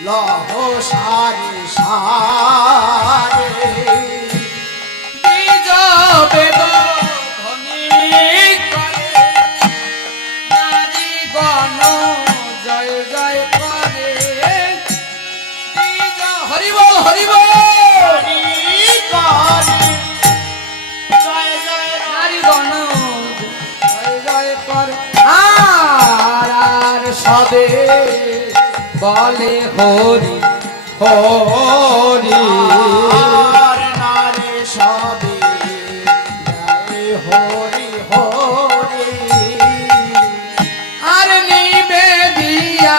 লহ সারে সারে বীজ বেদ ধ্বনি করে নারী গণ জয় জয় করে বীজ হরি বল হরি বল জয় জয় নারী গণ জয় জয় করে আর সবে বলে হরি হরি আর নারে সবে জয় হরি হরি আর নিবেদিয়া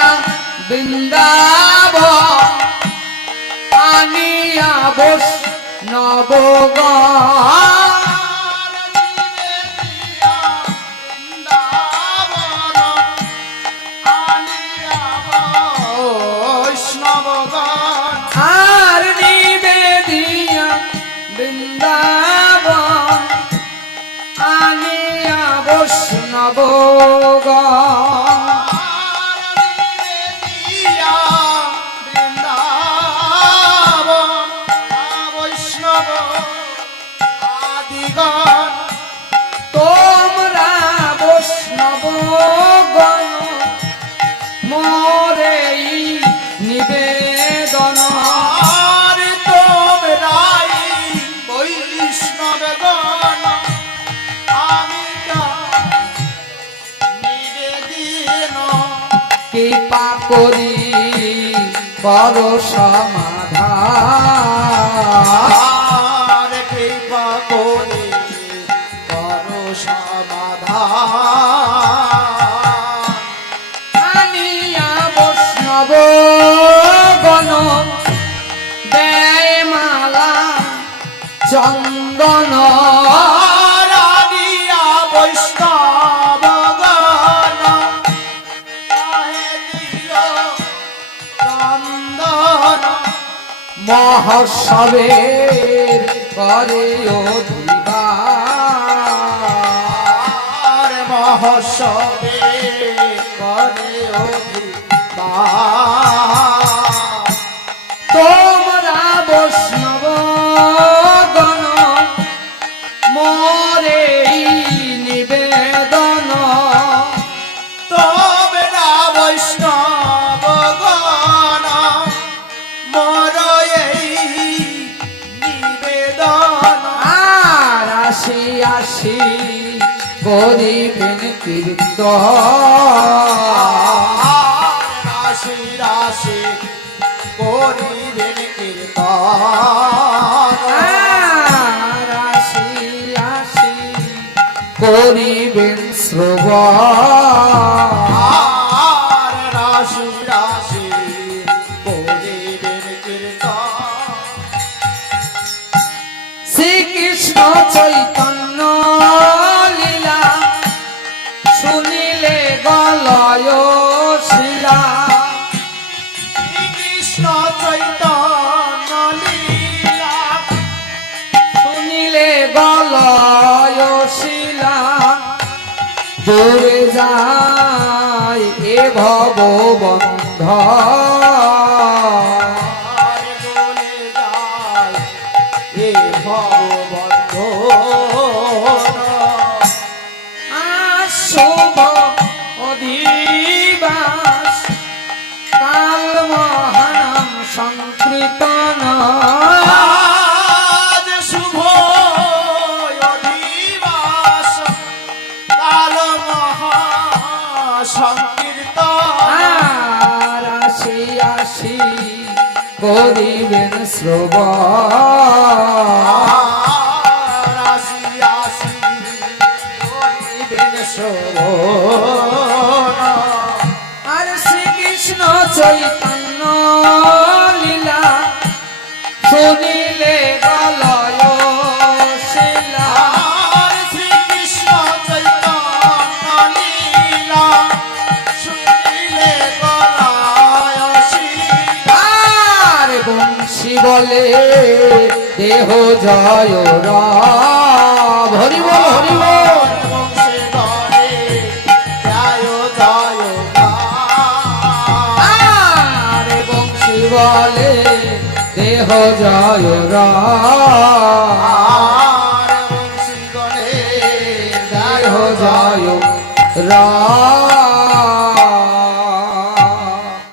বৃন্দাবন আনিয়া বস নবগণ আর নিবেদিয়া বৃন্দাবন আনিয়া বৈষ্ণবগণ তোমরা বৈষ্ণবগণ মোরেই নিবেদন কৃপা করি কর সমাধান কৃপা করে করো সমাধান আনিয়া বৈষ্ণব গণ দেয় মালা চন্দন রানিয়া বৈষ্ণব গণ কাহে দিল চন্দন মহোৎসবের করে অধিবার মহোৎসবে করে অধিবার তোমরা বৈষ্ণব গণ মোরে নিবেদন তোমরা বৈষ্ণব গণ মোর এই নিবেদন আর আসি আসি করিবেন কীর্তন রাশি রাশি করিবেন কীর্তন আর আসি আসি করিবেন শ্রবণ আর রাশি রাশি করিবেন কীর্তন শ্রীকৃষ্ণ চৈতন্য লীলা শুনিলে গলয় শিলা কৃষ্ণ চৈতন্য লীলা শুনিলে গলয় শিলা দূরে যায় এ ভব বন্ধ আর বলে যায় এ ভববন্ধন শুভ অধিবাস কাল মহানাম সংকীর্তন আজ শুভ অধিবাস কাল মহা সংকীর্তন আর আসি আসি করিবেন শ্রবণ রাশি রাশি করিবেন শ্রবণ আর শ্রীকৃষ্ণ চৈতন্য লীলা শুনিলে গলয় শিলা আর শ্রীকৃষ্ণ চৈতন্য লীলা শুনিলে গলায় শিলা আর বংশী বলে দেহ জয় রাম হরি বল হরি বল বংশে ধরে জয় জয় আর বংশী हो जाय राम আর বংশীগণে जय हो जाय राम